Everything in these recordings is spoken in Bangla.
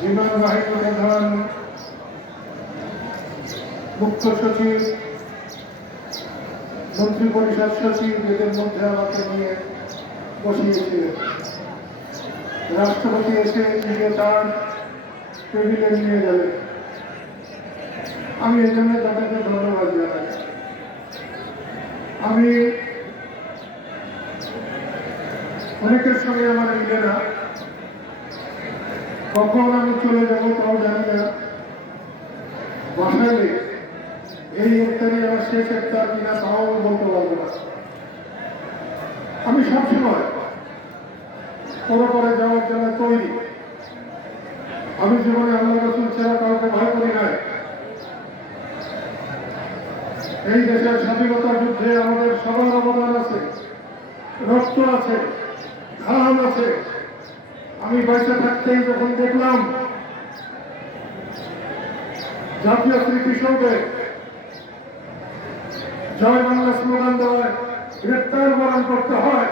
বিমান বাহিনী প্রধান মুখ্য সচিব মন্ত্রী পরিষদ সচিব, এদের মধ্যে আমাকে নিয়ে বসিয়েছিলেন রাষ্ট্রপতি এসে নিজে তার টেবিলে নিয়ে গেলেন। আমি এই জন্য তাদেরকে ধন্যবাদ জানাই। আমি অনেকের সঙ্গে আমার মিলে না। কখন আমি চলে যাব তাও জানি না। বাসায় এই ইফতারি আমার শেষ ইফতার কিনা, তাও আমি বলতে পারব না। আমি সবসময় পরে যাওয়ার জন্য তৈরি। আমি জীবনে আল্লাহ রসুল ছাড়া কাউকে ভয় করি নাই। এই দেশের স্বাধীনতা যুদ্ধে আমাদের সবার অবদান আছে। রক্ত আছে, ঘাম আছে। আমি বেঁচে থাকতেই যখন দেখলাম জাতীয় স্মৃতিসৌধে জয় বাংলা স্লোগান দেওয়ায় গ্রেপ্তার বরণ করতে হয়,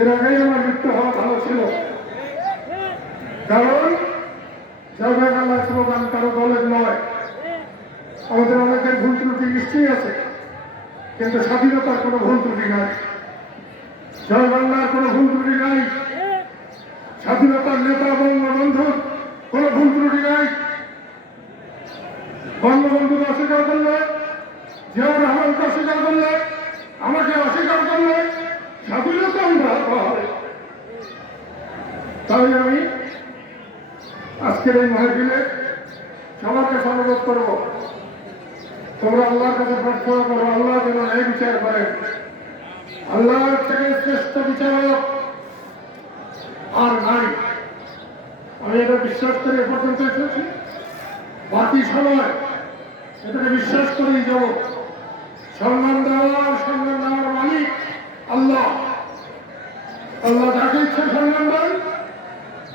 এর আগেই আমার মৃত্যু হওয়া ভালো ছিল। কারণ জয় বাংলা স্লোগান কারও দলের নয়। আমাদের অনেকের ভুল ত্রুটি নিশ্চয়ই আছে, কিন্তু স্বাধীনতার কোনো ভুল ত্রুটি নাই জয় বাংলার কোনো ভুল ত্রুটি নাই স্বাধীনতার নেতা বঙ্গবন্ধুর কোনো ভুল ত্রুটি নাই। বঙ্গবন্ধুকে অস্বীকার করলে, জিয়াউর রহমানকে অস্বীকার করলে, আমাকে অস্বীকার করলে স্বাধীনতা আমরা তাই আমি আজকের এই মাহফিলে কাছে অনুরোধ করব। তোমরা আল্লাহর কাছে প্রার্থনা করো, আল্লাহ যেন ন্যায় বিচার করেন। আল্লাহর থেকে শ্রেষ্ঠ বিচারক আর নাই। আমি এটা বিশ্বাস করে এ পর্যন্ত এসেছি। বাকি সময় এটাকে বিশ্বাস করেই যাব সম্মান দেওয়ার সম্মান দেওয়ার মালিক আল্লাহ। আল্লাহ যাকে ইচ্ছে সম্মান দেন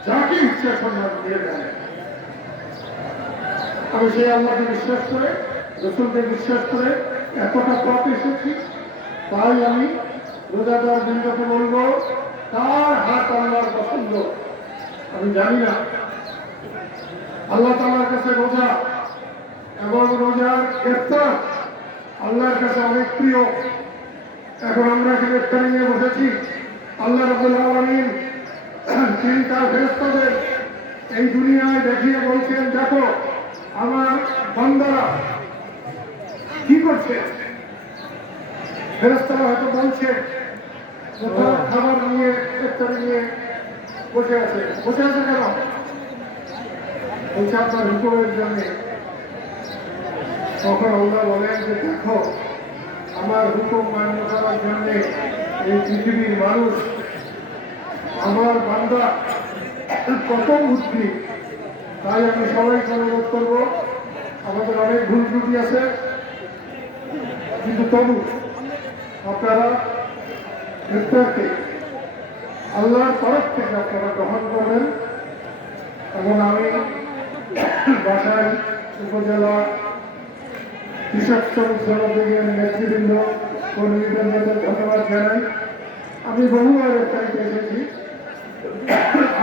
যাকে ইচ্ছে সম্মান দিয়ে দেন আমি সেই আল্লাহকে বিশ্বাস করে, রসুলকে বিশ্বাস করে এতটা পথ এসেছি। তাই আমি রোজাদার বৃন্দকে বলব, তার হাত আল্লাহর পছন্দ আমি জানি না। আল্লাহ তালার কাছে রোজা এবং রোজার গ্রেপ্তার আল্লাহর কাছে অনেক প্রিয়। এখন আমরা গ্রেপ্তারি নিয়ে বসেছি। আল্লাহ রবুল আলমিন তিনি তার ফেরস্তাদের এই দুনিয়ায় দেখিয়ে বলছেন, দেখো, আমার বান্দারা কি করছে? ফেরস্তারা হয়তো বলছে তারা খাবার নিয়ে ইফতারি নিয়ে বসে আছে বসে আছে কেন? বলছে, আপনার হুকুমের জন্য। তখন আল্লাহ বলেন যে, দেখো, আমার হুকুম মান্য করার জন্য এই পৃথিবীর মানুষ, আমার বান্দা কত বুদ্ধি। তাই আমি সবাইকে অনুরোধ করব, আমাদের অনেক ভুল ত্রুটি আছে। কিন্তু তবু আপনারা ইফতারকে আল্লাহর তরফ থেকে আপনারা গ্রহণ করবেন এবং আমি বাসায় উপজেলা কৃষক শ্রমিক নেতৃবৃন্দ কর্মীবৃন্দদের ধন্যবাদ জানাই। আমি বহুবার ইফতারিতে এসেছি।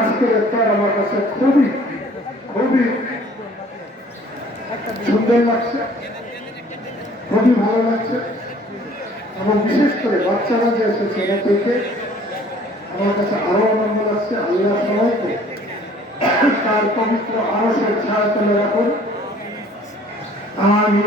আজকের ইফতার আমার কাছে খুবই খুবই সুন্দর লাগছে, খুবই ভালো লাগছে। এবং বিশেষ করে বাচ্চারা যে এসেছে দেখে আমার কাছে আরও আনন্দ লাগছে আল্লাহ সবাইকে তার পবিত্র আরসের ছায়া তুলে রাখুন। আমি